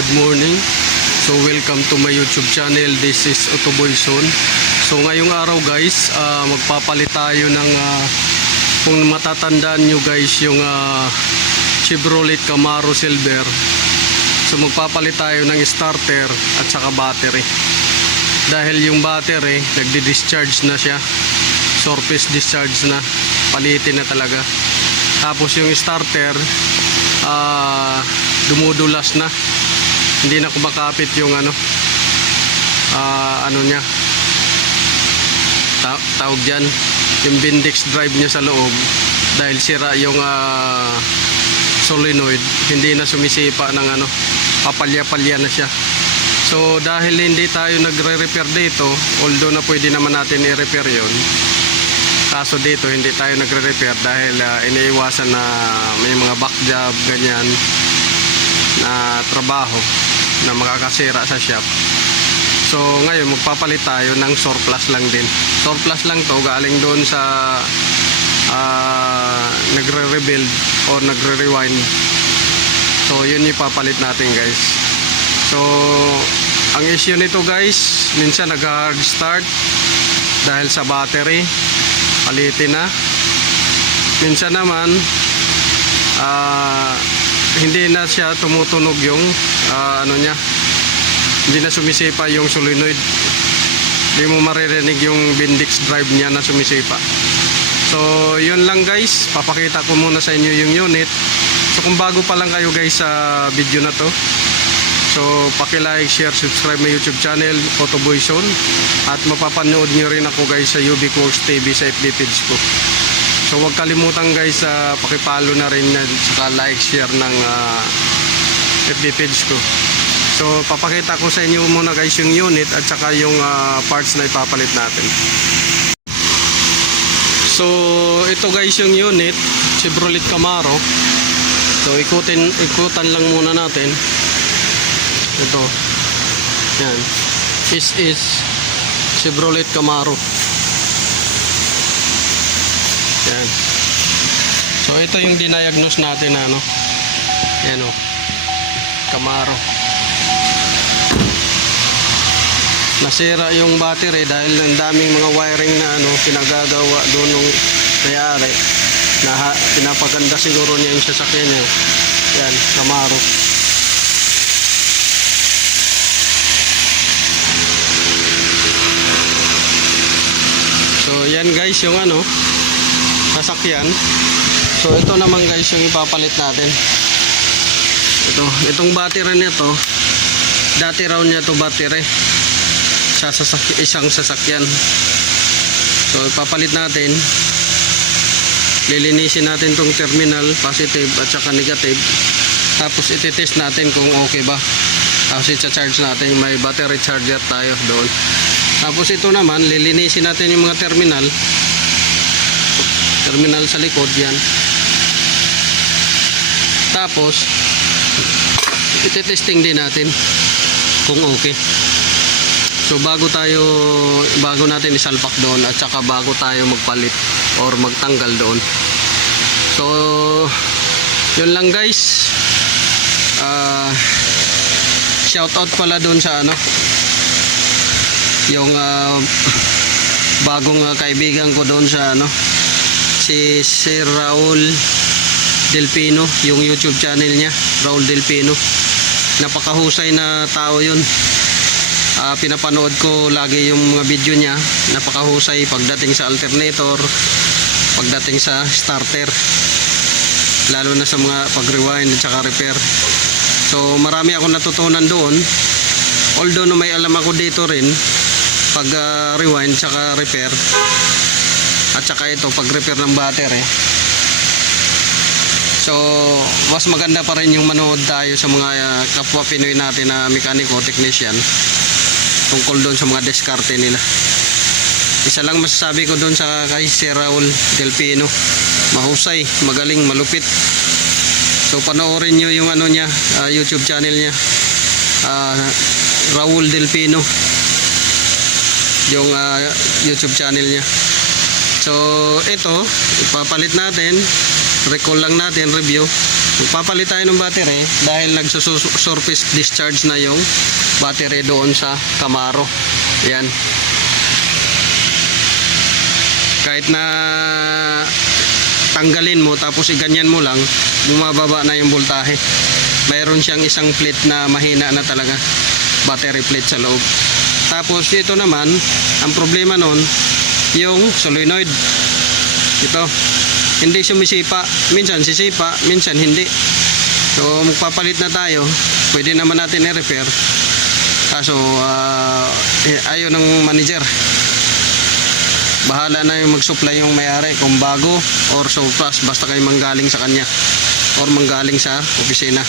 good morning. So welcome to my YouTube channel. This is Otoboy Son. So ngayong araw guys, magpapalit tayo ng kung matatandaan nyo guys yung Chevrolet Camaro Silver. So magpapalit tayo ng starter at saka battery. Dahil yung battery nagdi-discharge na siya, surface discharge na, palitin na talaga. Tapos yung starter dumudulas na, hindi na kumakapit yung ano niya, tawag dyan, yung Bendix drive niya sa loob. Dahil sira yung solenoid, hindi na sumisipa ng ano, papalya-palya na siya. So dahil hindi tayo nagre-repair dito, although na pwede naman natin i-repair yun, kaso dito hindi tayo nagre-repair dahil iniiwasan na may mga back job ganyan na trabaho na makakasira sa shop. So ngayon magpapalit tayo ng surplus lang din. Surplus lang to, galing doon sa nagre-rebuild or nagre-rewind. So yun yung papalit natin guys. So ang issue nito guys, minsan nag-hard start dahil sa battery, palitin na. Minsan naman hindi na siya tumutunog yung ano niya, hindi na sumisipa yung solenoid, hindi mo maririnig yung Bendix drive niya na sumisipa. So yun lang guys, papakita ko muna sa inyo yung unit. So kung bago pa lang kayo guys sa video na to, so paki-like, share, subscribe my YouTube channel Otoboy Son, at mapapanood nyo rin ako guys sa Ubiq Works TV sa FB page ko. So huwag kalimutan guys, paki-follow na rin at saka like, share ng FB page ko. So papakita ko sa inyo muna guys yung unit at saka yung parts na ipapalit natin. So ito guys yung unit, Chevrolet Camaro. So ikutan lang muna natin. Ito, yan, this is Chevrolet Camaro. Yan. So ito yung diniagnose natin na ano, yan o, Camaro. Nasira yung battery dahil ng daming mga wiring na ano pinagagawa doon nung mayari na pinapaganda siguro niya yung sasakyan niya. Yan, Camaro. So yan guys yung ano, sasakyan. So ito naman guys yung ipapalit natin. Itong battery nito, dati raw niya to battery sa isang sasakyan. So ipapalit natin, lilinisin natin tong terminal, positive at saka negative. Tapos ititest natin kung okay ba. Tapos i-charge natin, may battery charger tayo doon. Tapos ito naman, lilinisin natin yung mga terminal sa likod yan. Tapos ititesting din natin kung okay. So bago natin isalpak doon at saka bago tayo magpalit or magtanggal doon. So yun lang guys. Shout out pala doon sa ano, yung bagong kaibigan ko doon sa ano, si Sir Raul Del Pino, yung YouTube channel niya, Raul Del Pino. Napakahusay na tao yun. Pinapanood ko lagi yung mga video niya. Napakahusay pagdating sa alternator, pagdating sa starter, lalo na sa mga pag-rewind at saka repair. So marami ako natutunan doon, although no may alam ako dito rin pag rewind saka repair at saka ito pag repair ng battery. So mas maganda pa rin yung manood tayo sa mga kapwa Pinoy natin na mekaniko, technician, tungkol doon sa mga diskarte nila. Isa lang masasabi ko doon sa kay Sir Raul Del Pino, mahusay, magaling, malupit. So panoorin nyo yung ano niya, YouTube channel niya, Raul Del Pino, yung YouTube channel niya. So ito ipapalit natin, recall lang natin, review. Papalit tayo ng battery dahil nagsusurface discharge na yung battery doon sa Camaro. Yan. Kahit na tanggalin mo tapos iganyan mo lang, bumababa na yung voltahe. Mayroon siyang isang plate na mahina na talaga, battery plate sa loob. Tapos ito naman, ang problema nun, yung solenoid. Ito, hindi sumisipa. Minsan sisipa, minsan hindi. So magpapalit na tayo. Pwede naman natin i-repair. Kaso ayaw ng manager. Bahala na yung mag-supply yung may-ari kung bago or surplus, basta kayo manggaling sa kanya or manggaling sa opisina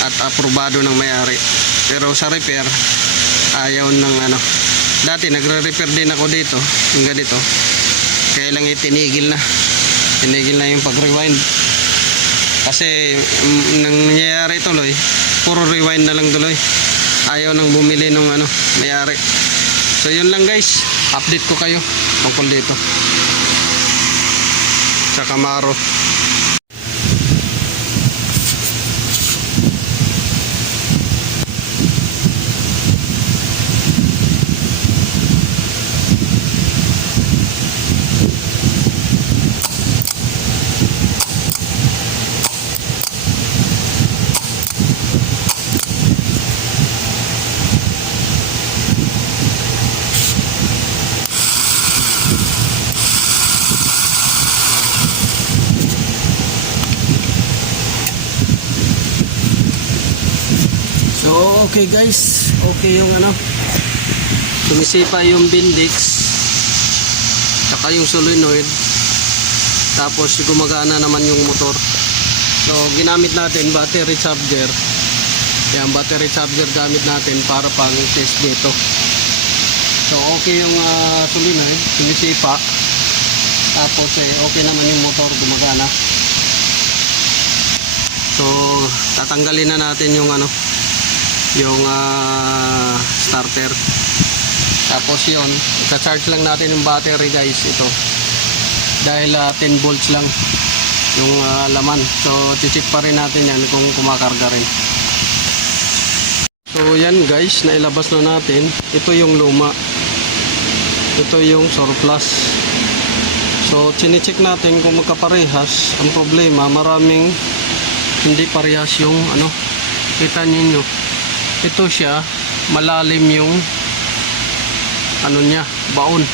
at aprobado ng may-ari. Pero sa repair, ayaw ng ano. Dati nagre-repair din ako dito, yung ganito. Kaya lang itinigil na. Tinigil na yung pag-rewind. Kasi nangyayari tuloy, puro rewind na lang tuloy. Ayaw nang bumili ng ano, may-ari. So yun lang guys, update ko kayo tungkol dito sa Camaro. So okay guys, okay yung ano, sumisipa yung Bendix tsaka yung solenoid, tapos gumagana naman yung motor. So ginamit natin battery charger. Yan, battery charger gamit natin para pang test dito. So okay yung solenoid, sumisipa, tapos okay naman yung motor, gumagana. So tatanggalin na natin yung ano, yung starter. Tapos yun, ita-charge lang natin yung battery guys, ito dahil 10 volts lang yung laman. So check pa rin natin yan kung kumakarga rin. So yan guys, nailabas na natin. Ito yung luma, ito yung surplus. So chinecheck natin kung magkaparehas. Ang problema, maraming hindi parehas yung ano, kita niyo. Ito siya, malalim yung ano niya, baon.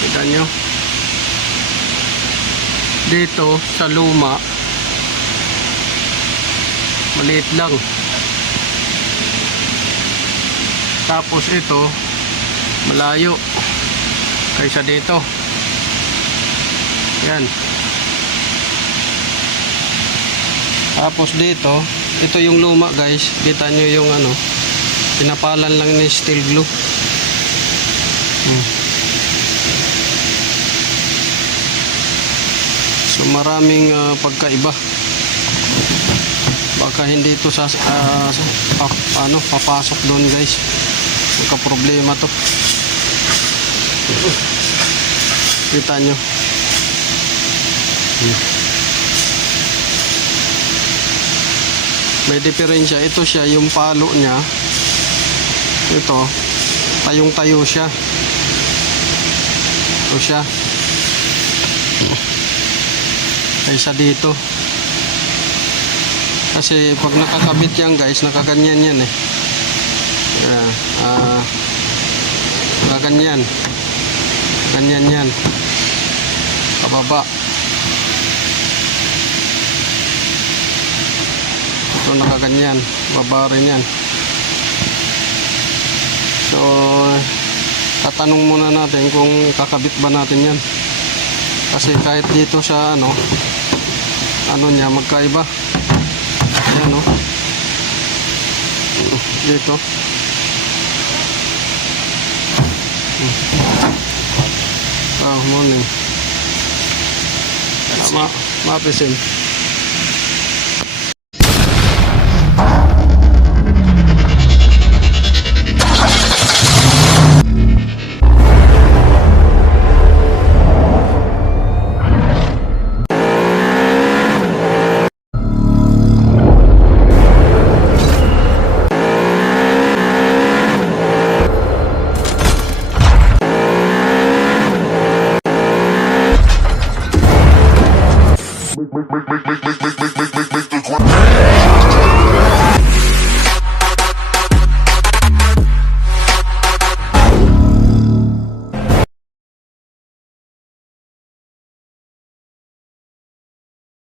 Kita nyo. Dito sa luma, maliit lang. Tapos ito, malayo kaysa dito. Yan. Tapos dito, ito yung luma guys, kita nyo yung ano, pinapalan lang ni steel glue. So maraming pagkaiba. Baka hindi ito sa ano, papasok doon guys. Magka problema to. Kita nyo. May diferensya. Ito siya, yung palo niya. Ito, tayong-tayo siya. Ito siya. Kaysa dito. Kasi pag nakakabit yan guys, nakaganyan yan eh. Nakaganyan. Ganyan yan. Kababa. So nakaganyan, baba rin yan. So tatanong muna natin kung kakabit ba natin yan. Kasi kahit dito sa ano niya, magkaiba. Ayan o. Dito. Morning. Mapisin.